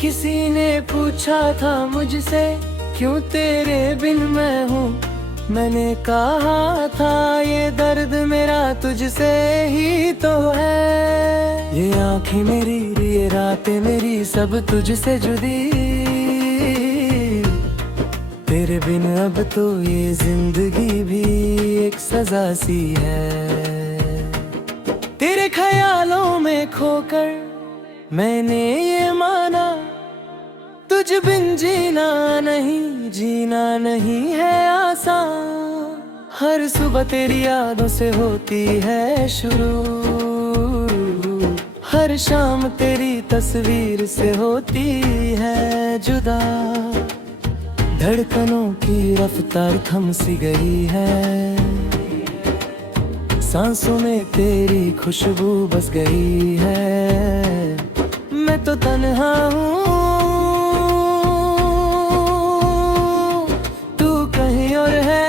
किसी ने पूछा था मुझसे क्यों तेरे बिन मैं हूँ, मैंने कहा था ये दर्द मेरा तुझसे ही तो है। ये आँखें मेरी, ये रातें मेरी, सब तुझसे जुदी। तेरे बिन अब तो ये जिंदगी भी एक सजा सी है। तेरे ख्यालों में खोकर मैंने ये माना, तुझ बिन जीना नहीं है आसान। हर सुबह तेरी यादों से होती है शुरू, हर शाम तेरी तस्वीर से होती है जुदा। धड़कनों की रफ्तार थम सी गई है, सांसों में तेरी खुशबू बस गई है। मैं तो तन्हा हूँ, तू कहीं और है।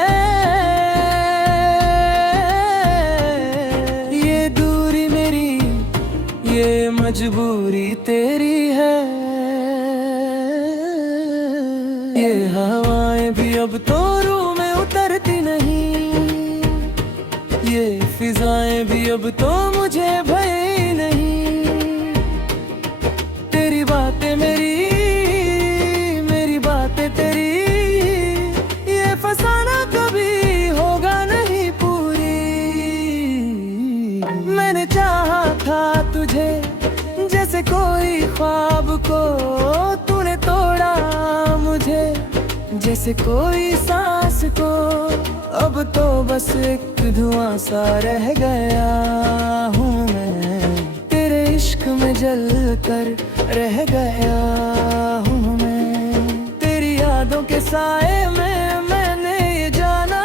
ये दूरी मेरी, ये मजबूरी तेरी है। ये हवाएं भी अब तो रूह में उतरती नहीं, ये फिजाएं भी अब तो मुझे भय नहीं। तेरी बातें मेरी बातें तेरी, ये फसाना कभी होगा नहीं पूरी। मैंने चाहा था तुझे जैसे कोई ख्वाब को, तूने तोड़ा मुझे जैसे कोई सांस को। अब तो बस एक धुआं सा रह गया हूँ मैं, तेरे इश्क में जल कर रह गया हूँ मैं। तेरी यादों के साए में मैंने ये जाना,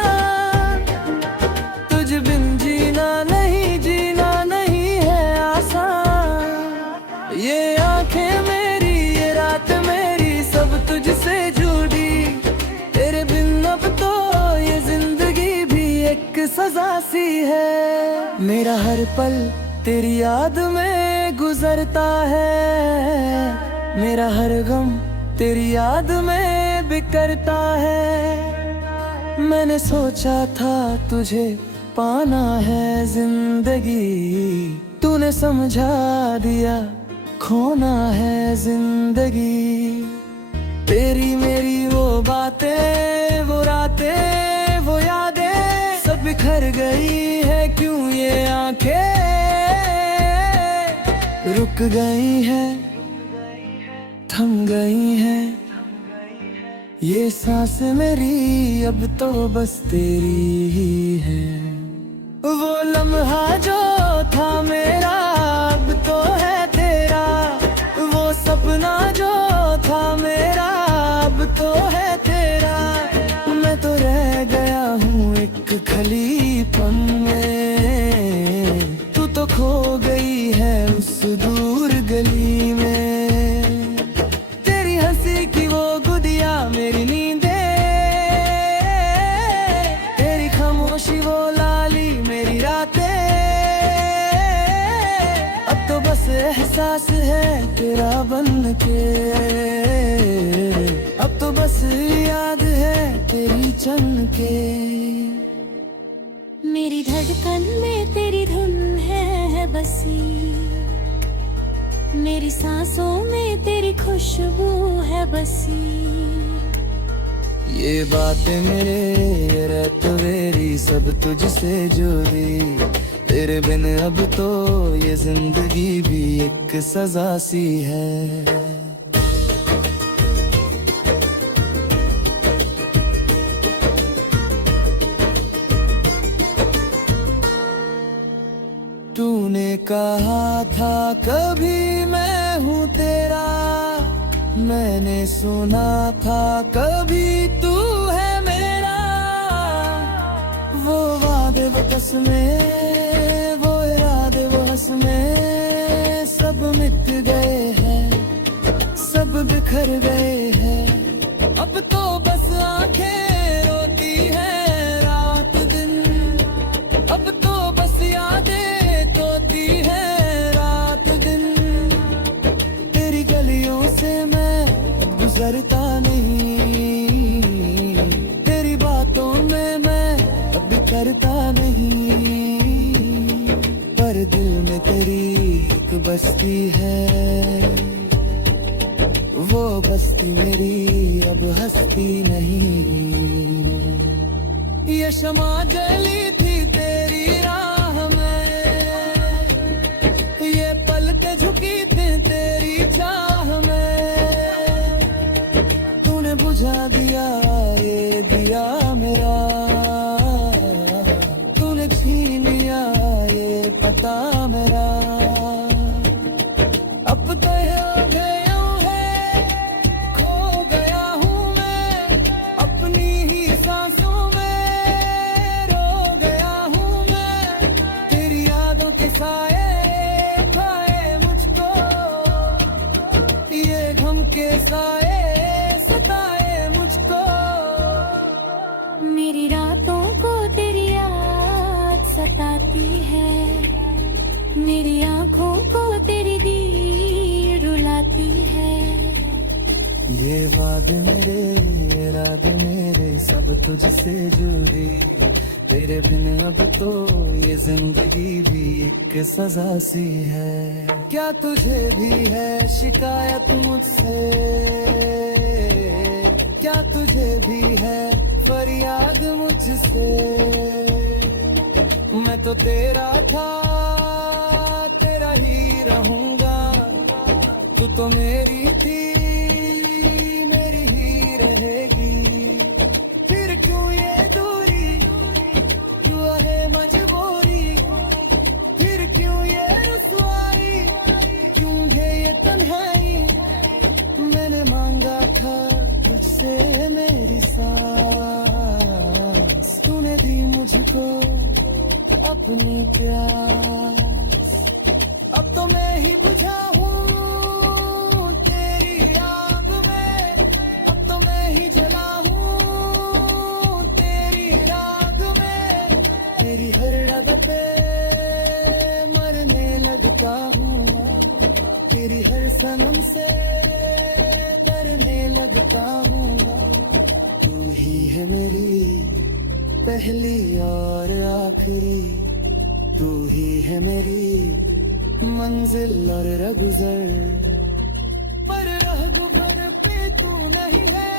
तुझ बिन जीना नहीं है आसान। ये आंखें मेरी, ये रात मेरी, सब तुझसे जुड़ी। तेरे बिन अब तो ये जिंदगी भी एक सजा सी है। मेरा हर पल तेरी याद में गुजरता है, मेरा हर गम तेरी याद में बिखरता है। मैंने सोचा था तुझे पाना है जिंदगी, तूने समझा दिया खोना है जिंदगी। तेरी मेरी वो बातें, वो रातें, वो यादें सब बिखर गई है। क्यों ये आंखें रुक गई हैं, थम गई हैं। ये सांस मेरी अब तो बस तेरी ही है। वो लम्हा जो था मेरा अब तो है तेरा, वो सपना जो था मेरा अब तो है तेरा। मैं तो रह गया हूँ एक खलीपन में, तू तो खो गई है उस दूर गली में। तेरी हंसी की वो गुदिया मेरी नींदे, तेरी खामोशी वो लाली मेरी रातें। अब तो बस एहसास है तेरा बन के, अब तो बस याद है तेरी चन के। मेरी धड़कन में तेरी धुन है बसी, मेरी सांसों में तेरी खुशबू है बसी। ये बातें मेरे, ये रात मेरी, सब तुझसे जुड़ी। तेरे बिन अब तो ये जिंदगी भी एक सजा सी है। तूने कहा था कभी मैं हूँ तेरा, मैंने सुना था कभी तू है मेरा। वो वादे वो कसमें, वो इरादे वो हंसने, सब मिट गए हैं, सब बिखर गए हैं। अब तो बस आंखें रोती हैं रात दिन, अब तो बस यादें तोती हैं रात दिन। तेरी गलियों से मैं करता नहीं, पर दिल में तेरी एक बस्ती है, वो बस्ती मेरी अब हंसती नहीं। ये शमा जली थी तेरी राह में, ये पलकें झुकी थी तेरी चाह में, तूने बुझा दिया ये दिया मेरा, तूने छीन लिया ये पता मेरा। अब तो हो गया है, खो गया हूँ मैं अपनी ही सांसों में, रो गया हूँ मैं तेरी यादों के साए खाए मुझको, ये गम के साए सताए मुझको। मेरी रातों को तेरी याद सताती है, मेरी आंखों को तेरी दीद रुलाती है। ये वादे मेरे इरादे मेरे सब तुझसे जुड़ी, तेरे बिन अब तो ये जिंदगी भी एक सजा सी है। क्या तुझे भी है शिकायत मुझसे, क्या तुझे भी है फरियाद मुझसे, मैं तो तेरा था तेरा ही रहूंगा, तू तो मेरी थी मेरी ही रहेगी। फिर क्यों ये दूरी, क्यों है मजबूरी, फिर क्यों ये रुसवाई, क्यों है ये तन्हाई। मैंने मांगा था तुझसे मेरी सांस, तूने दी मुझको अपनी प्यास। अब तो मैं ही बुझा हूँ तेरी आग में, अब तो मैं ही जला हूँ तेरी राग में, तेरी हर रग पे मरने लगता हूँ, तेरी हर सनम से डरने लगता हूँ। तू ही है मेरी पहली और आखिरी, तू ही है मेरी मंजिल और गुजर, पर रहगुजर पे तू नहीं है।